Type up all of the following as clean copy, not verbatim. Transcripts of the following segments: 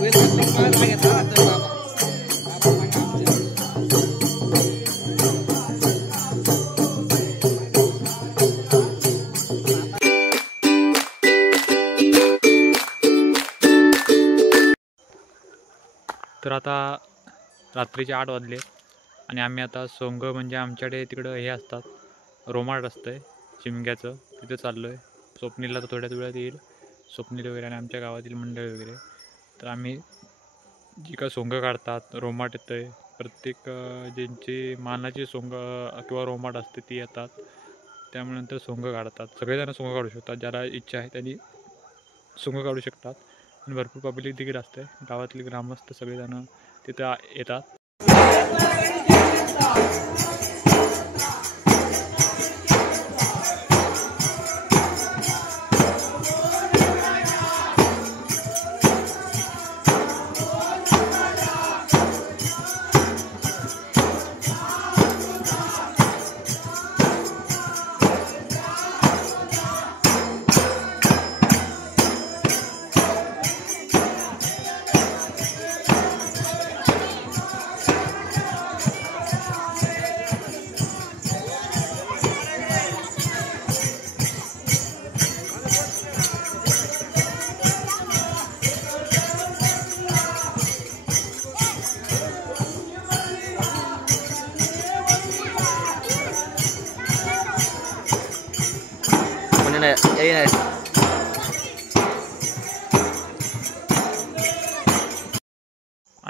तर आता रात्रीचे 8 वाजले आणि आम्ही आता सोंग म्हणजे आमच्याकडे तिकडं हे असतात रोमाट असतं शिमग्याचं, तिथं चाललो आहे. स्वप्नीलला तर थोड्याच वेळात येईल, स्वप्नील वगैरे आणि आमच्या गावातील मंडळ वगैरे. तर आम्ही जी का सोंग काढतात, रोमाट येतं आहे, प्रत्येक ज्यांची मानाची सोंग किंवा रोमाट असते ती येतात. त्यामुळे नंतर सोंग काढतात. सगळेजण सोंग काढू शकतात, ज्याला इच्छा आहे त्यांनी सोंग काढू शकतात. आणि भरपूर पब्लिक देखील असते, गावातले ग्रामस्थ सगळेजण तिथं येतात.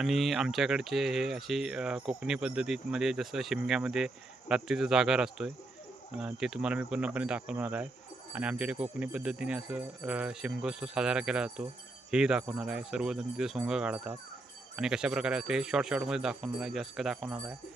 आणि आमच्याकडचे हे अशी कोकणी पद्धतीमध्ये जसं शिमग्यामध्ये रात्रीचं जागर असतो आहे, ते तुम्हाला मी पूर्णपणे दाखवणार आहे. आणि आमच्याकडे कोकणी पद्धतीने असं शिमगोत्सव साजरा केला जातो हेही दाखवणार आहे. सर्वजण तिथे सोंग काढतात आणि कशा प्रकारे असते हे शॉर्टमध्ये दाखवणार आहे, जास्त दाखवणार आहे.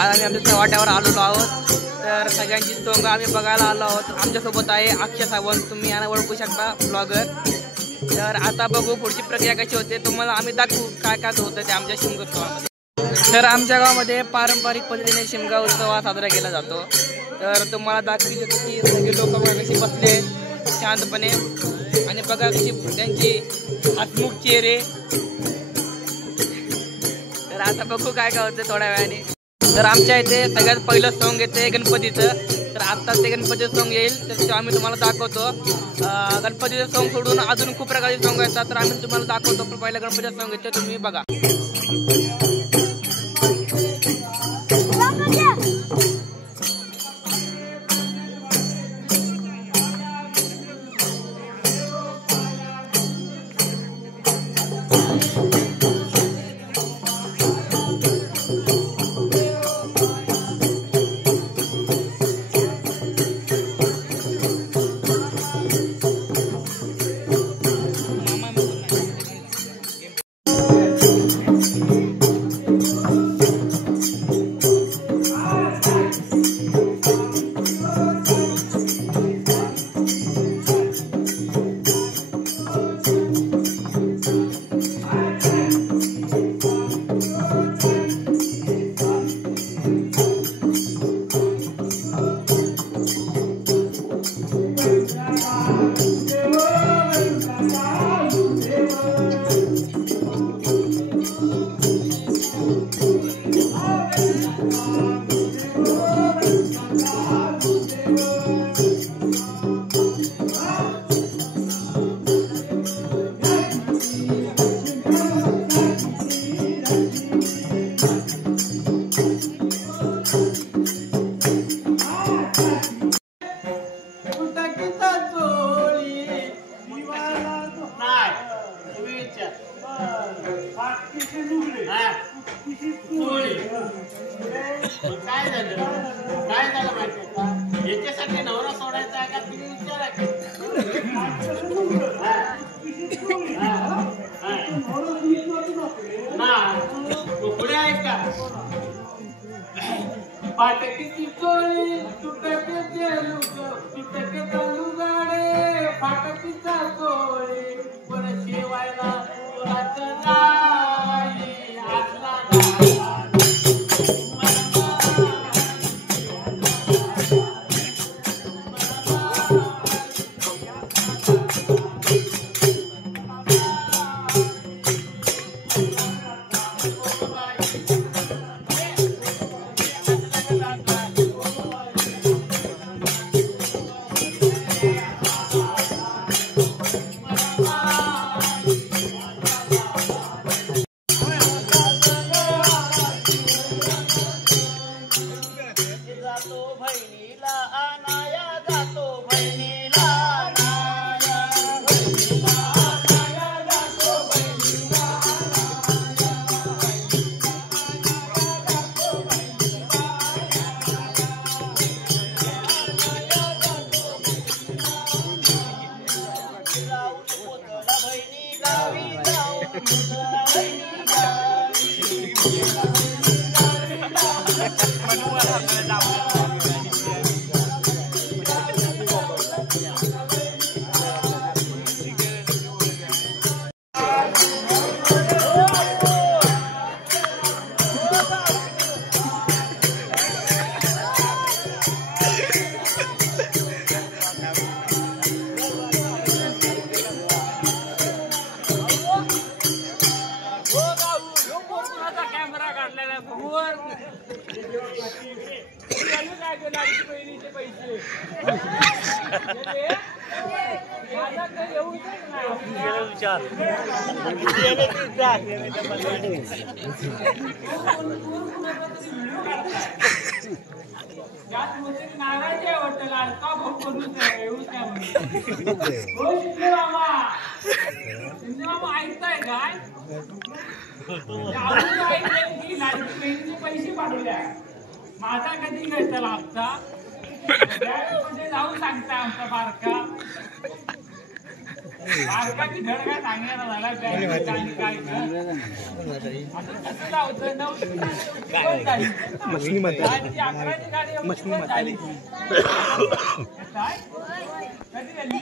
आज आम्ही आमच्या वाट्यावर आलेलो आहोत. तर सगळ्यांची सोंग आम्ही बघायला आलो आहोत. आमच्यासोबत आहे अक्षय सावंत, तुम्ही यांना ओळखू शकता, ब्लॉगर. तर आता बघू पुढची प्रक्रिया कशी होते, तुम्हाला आम्ही दाखवू काय काय होतं ते आमच्या शिमगोत्सवामध्ये. तर आमच्या गावामध्ये पारंपरिक पद्धतीने शिमगा उत्सव हा साजरा केला जातो. तर तुम्हाला दाखवू शकतो की सगळे लोक कशी बसले शांतपणे आणि बघा कशी त्यांची हसमुख चेहरे. तर आता बघू काय काय होतं थोड्या वेळाने. तर आमच्या इथे सगळ्यात पहिलं सॉन्ग येते गणपतीचं. तर आत्ताच ते गणपतीचं सॉन्ग येईल, तर ते आम्ही तुम्हाला दाखवतो. गणपतीचं सॉन्ग सोडून अजून खूप प्रकारचे सॉन्ग येतात, तर आम्ही तुम्हाला दाखवतो. पण पहिलं गणपतीचं सॉन्ग येते, तुम्ही बघा. झालं काय झालं माहिती का याच्यासाठी नवरा सोडायचा आहे का तुम्ही विचारा की पुढे ऐका फाटकीची चोळी तुटके चालू गाडे फाटकीचा चोळी पण शेवायला कोणाचं नाही असला पैसे पाठवल्या माझा कधी घ्यायचा लाभता जाऊन सांगता आमचा बारका बारकाची धड काय सांगायला झाला बँक काय कसं लावतं 9 झाली 11ची गाडी झाली कधी झाली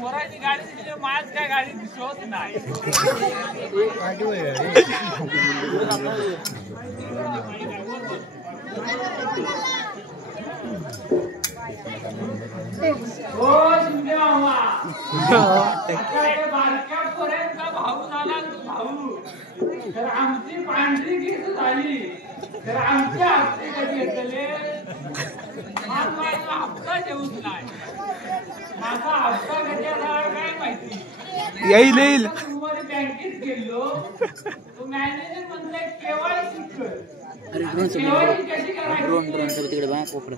पोराची गाडी दिली माझ काय गाडी दिसत नाही बारक्या पोऱ्यांचा भाऊ झाला तू भाऊ तर आमची पांढरी केस झाली तर आमच्या हप्ते कधी येतले माझा हप्ता जेवूच नाही माझा हप्ता कधी येणार काय माहिती येईल बँकेत गेलो तो मॅनेजर म्हणलाय केवायसी कर तिकडे बा कोपरा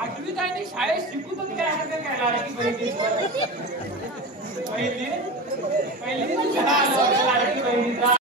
आठवीत आणि शाळेत शिकून पहिली